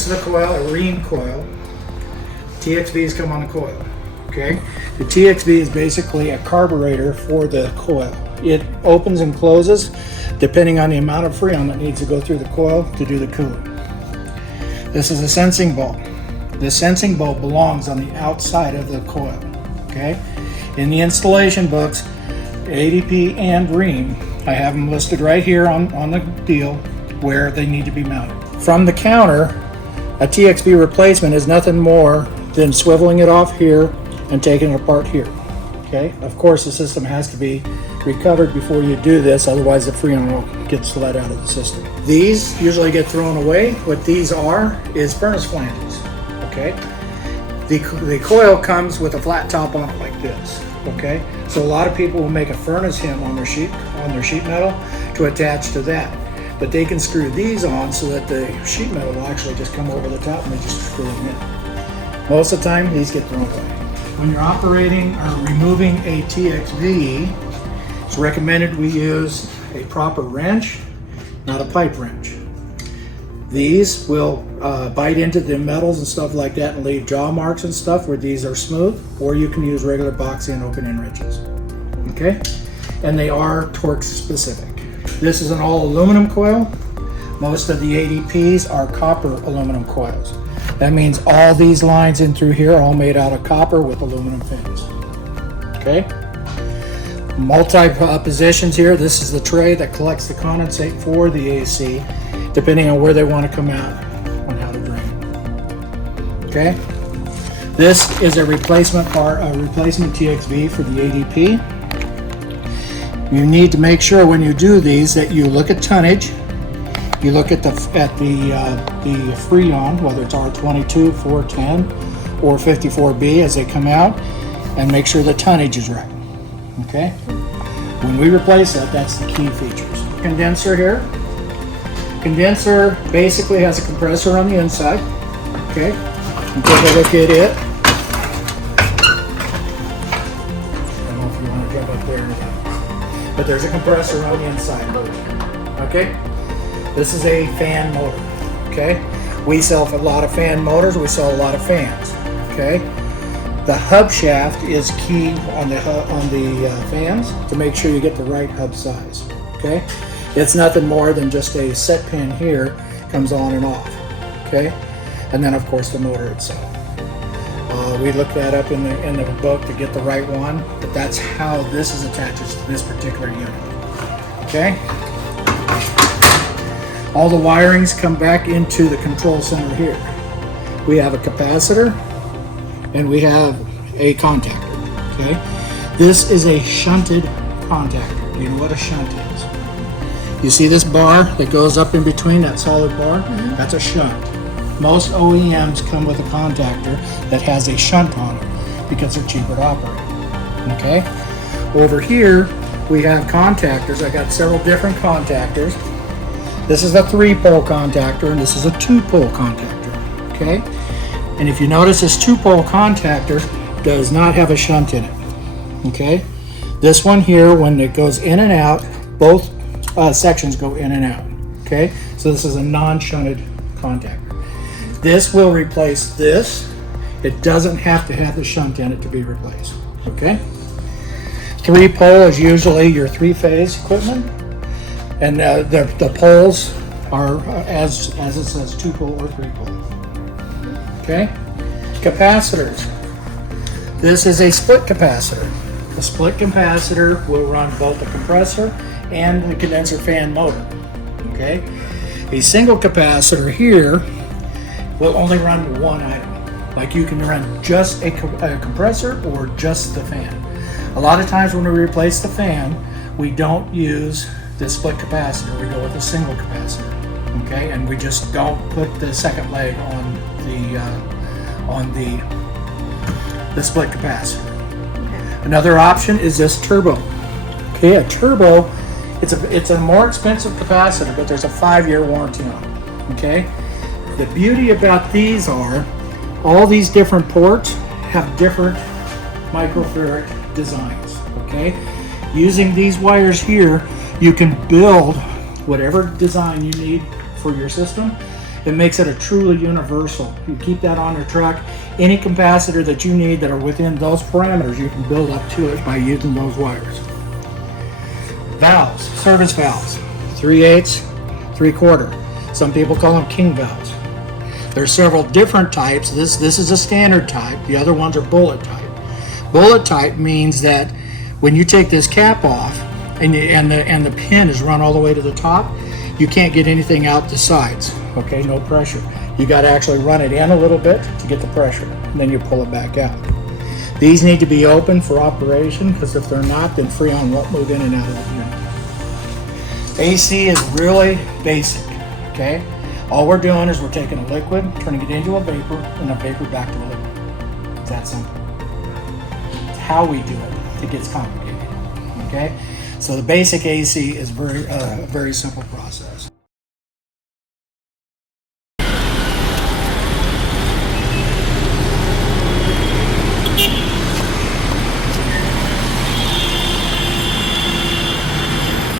This is a coil, a Rheem coil. TXVs come on the coil, okay? The TXV is basically a carburetor for the coil. It opens and closes depending on the amount of freon that needs to go through the coil to do the cooling. This is a sensing bulb. The sensing bulb belongs on the outside of the coil, okay? In the installation books, ADP and Rheem, I have them listed right here on the deal where they need to be mounted. From the counter, a TXV replacement is nothing more than swiveling it off here and taking it apart here, okay? Of course, the system has to be recovered before you do this, otherwise the freon will get let out of the system. These usually get thrown away. What these are is furnace flanges, okay? The coil comes with a flat top on it like this, okay? So a lot of people will make a furnace hem on their sheet metal to attach to that. But they can screw these on so that the sheet metal will actually just come over the top and they just screw them in. Most of the time, these get thrown away. When you're operating or removing a TXV, it's recommended we use a proper wrench, not a pipe wrench. These will bite into the metals and stuff like that and leave jaw marks and stuff where these are smooth, or you can use regular box end open-end wrenches, okay? And they are torque specific. This is an all aluminum coil. Most of the ADPs are copper aluminum coils. That means all these lines in through here are all made out of copper with aluminum fins, okay? Multi-positions here. This is the tray that collects the condensate for the AC, depending on where they want to come out on how to drain. Okay. This is a replacement part, a replacement TXV for the ADP. You need to make sure when you do these that you look at tonnage. You look at the Freon, whether it's R22, 410, or 54B as they come out, and make sure the tonnage is right. Okay? When we replace that, that's the key features. Condenser here. Condenser basically has a compressor on the inside. Okay? You take a look at it. I don't know if you want to jump up there or not. But there's a compressor on the inside. Okay? This is a fan motor. Okay? We sell a lot of fan motors. We sell a lot of fans. Okay? The hub shaft is key on the fans to make sure you get the right hub size, okay? It's nothing more than just a set pin here, comes on and off, okay? And then of course the motor itself. We looked that up in the book to get the right one, but that's how this is attached to this particular unit, okay? All the wirings come back into the control center here. We have a capacitor, and we have a contactor, okay? This is a shunted contactor. Do you know what a shunt is? You see this bar that goes up in between, that solid bar? Mm-hmm. That's a shunt. Most OEMs come with a contactor that has a shunt on it because they're cheaper to operate, okay? Over here, we have contactors. I got several different contactors. This is a 3-pole contactor, and this is a 2-pole contactor, okay? And if you notice, this 2-pole contactor does not have a shunt in it, okay? This one here, when it goes in and out, both sections go in and out, okay? So this is a non-shunted contactor. This will replace this. It doesn't have to have the shunt in it to be replaced, okay? 3-pole is usually your 3-phase equipment, and the poles are, as it says, 2-pole or 3-pole. Okay, capacitors. This is a split capacitor. A split capacitor will run both the compressor and the condenser fan motor. Okay, a single capacitor here will only run one item. Like you can run just a compressor or just the fan. A lot of times when we replace the fan, we don't use the split capacitor. We go with a single capacitor. Okay, and we just don't put the second leg on the split capacitor. Okay. Another option is this turbo. Okay, a turbo, it's a more expensive capacitor, but there's a 5-year warranty on it. Okay, the beauty about these are all these different ports have different microfarad designs. Okay, using these wires here, you can build whatever design you need for your system, It makes it a truly universal. You keep that on your truck. Any capacitor that you need that are within those parameters, you can build up to it by using those wires. Valves, service valves, 3/8, 3/4. Some people call them king valves. There's several different types. This is a standard type. The other ones are bullet type. Bullet type means that when you take this cap off and the pin is run all the way to the top, you can't get anything out the sides. Okay, no pressure. You got to actually run it in a little bit to get the pressure, and then you pull it back out. These need to be open for operation, because if they're not, then Freon won't move in and out of the unit. AC is really basic. Okay, all we're doing is we're taking a liquid, turning it into a vapor, and a vapor back to a liquid. It's that simple. It's how we do it. It gets complicated. Okay, so the basic AC is very simple process.